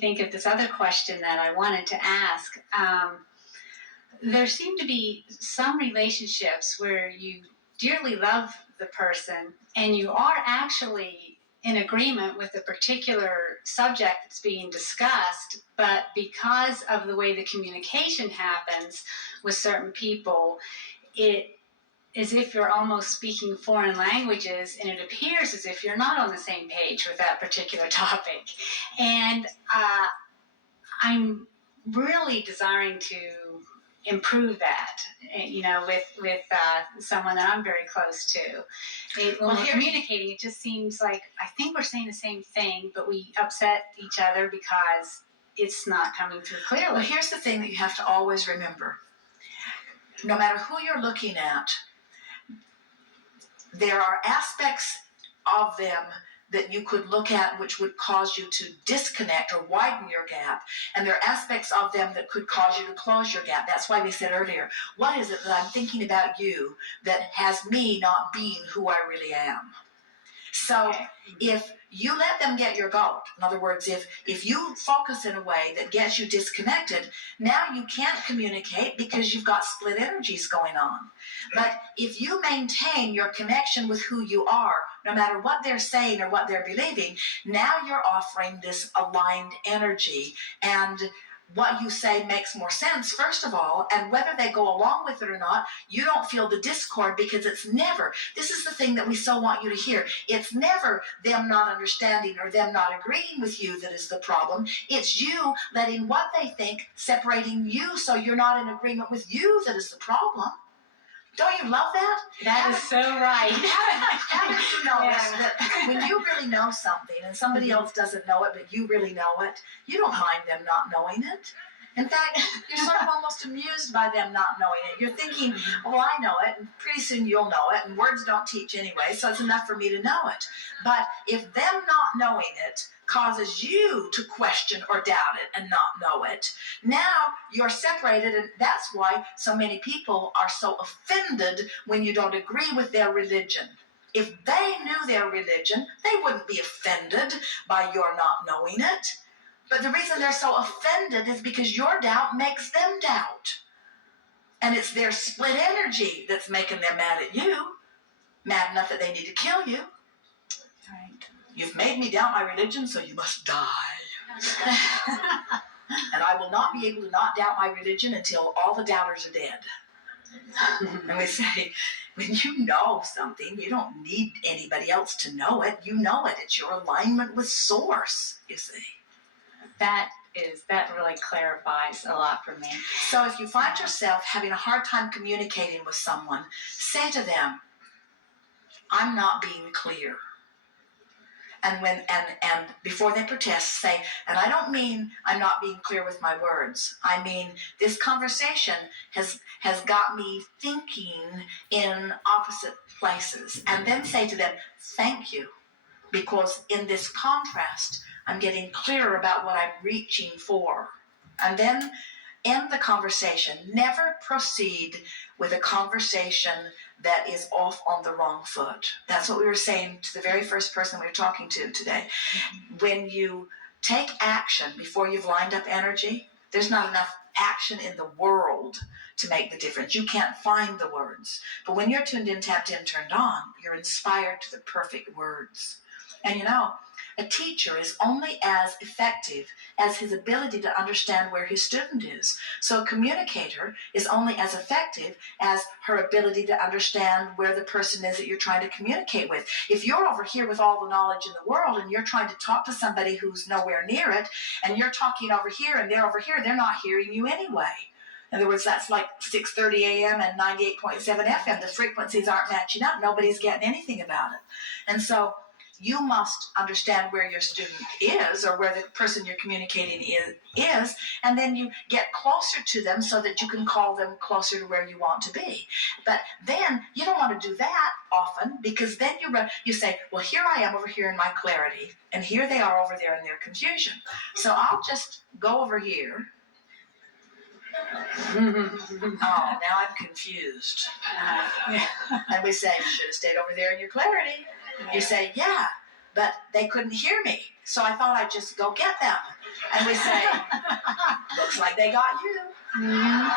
Think of this other question that I wanted to ask. There seem to be some relationships where you dearly love the person and you are actually in agreement with a particular subject that's being discussed, but because of the way the communication happens with certain people, it as if you're almost speaking foreign languages, and it appears as if you're not on the same page with that particular topic. And I'm really desiring to improve that, with someone that I'm very close to. When we're communicating, it just seems like I think we're saying the same thing, but we upset each other because it's not coming through clearly. Well, here's the thing that you have to always remember. No matter who you're looking at, there are aspects of them that you could look at which would cause you to disconnect or widen your gap. And there are aspects of them that could cause you to close your gap. That's why we said earlier, what is it that I'm thinking about you that has me not being who I really am? So if you let them get your goat, in other words, if you focus in a way that gets you disconnected, now you can't communicate because you've got split energies going on. But if you maintain your connection with who you are, no matter what they're saying or what they're believing, now you're offering this aligned energy. And what you say makes more sense, first of all, and whether they go along with it or not, you don't feel the discord because it's never, this is the thing that we so want you to hear, it's never them not understanding or them not agreeing with you that is the problem. It's you letting what they think separating you so you're not in agreement with you that is the problem. Don't you love that? That is so right. Haven't you noticed that when you really know something and somebody else doesn't know it, but you really know it, you don't mind them not knowing it? In fact, you're sort of almost amused by them not knowing it. You're thinking, well, I know it, and pretty soon you'll know it, and words don't teach anyway, so it's enough for me to know it. But if them not knowing it causes you to question or doubt it and not know it, now you're separated, and that's why so many people are so offended when you don't agree with their religion. If they knew their religion, they wouldn't be offended by your not knowing it. But the reason they're so offended is because your doubt makes them doubt. And it's their split energy that's making them mad at you, mad enough that they need to kill you. Right. You've made me doubt my religion, so you must die. And I will not be able to not doubt my religion until all the doubters are dead. And we say, when you know something, you don't need anybody else to know it. You know it. It's your alignment with Source, you see. That really clarifies a lot for me. So if you find yourself having a hard time communicating with someone, say to them, I'm not being clear. And before they protest, say, and I don't mean I'm not being clear with my words. I mean, this conversation has got me thinking in opposite places. And then say to them, thank you. Because in this contrast, I'm getting clearer about what I'm reaching for. And then end the conversation. Never proceed with a conversation that is off on the wrong foot. That's what we were saying to the very first person we were talking to today. Mm-hmm. When you take action before you've lined up energy, there's not enough action in the world to make the difference. You can't find the words. But when you're tuned in, tapped in, turned on, you're inspired to the perfect words. And a teacher is only as effective as his ability to understand where his student is. So a communicator is only as effective as her ability to understand where the person is that you're trying to communicate with. If you're over here with all the knowledge in the world and you're trying to talk to somebody who's nowhere near it, and you're talking over here and they're over here, they're not hearing you anyway. In other words, that's like 6:30 a.m. and 98.7 FM. The frequencies aren't matching up. Nobody's getting anything about it. And so you must understand where your student is or where the person you're communicating is, and then you get closer to them so that you can call them closer to where you want to be. But then you don't want to do that often, because then you say, well, here I am over here in my clarity, and here they are over there in their confusion. So I'll just go over here. Oh, now I'm confused. And we say, you should have stayed over there in your clarity. You say, yeah, but they couldn't hear me. So I thought I'd just go get them. And we say, looks like they got you. Mhm.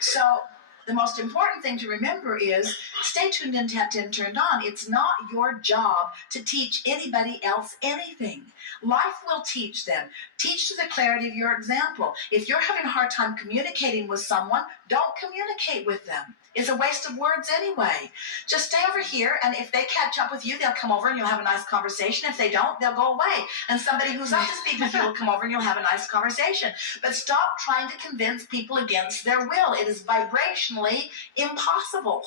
So the most important thing to remember is stay tuned and tapped in, turned on. It's not your job to teach anybody else anything. Life will teach them. Teach to the clarity of your example. If you're having a hard time communicating with someone, don't communicate with them. It's a waste of words anyway. Just stay over here, and if they catch up with you, they'll come over and you'll have a nice conversation. If they don't, they'll go away. And somebody who's up to speed with you will come over and you'll have a nice conversation. But stop trying to convince people against their will. It is vibrationally impossible.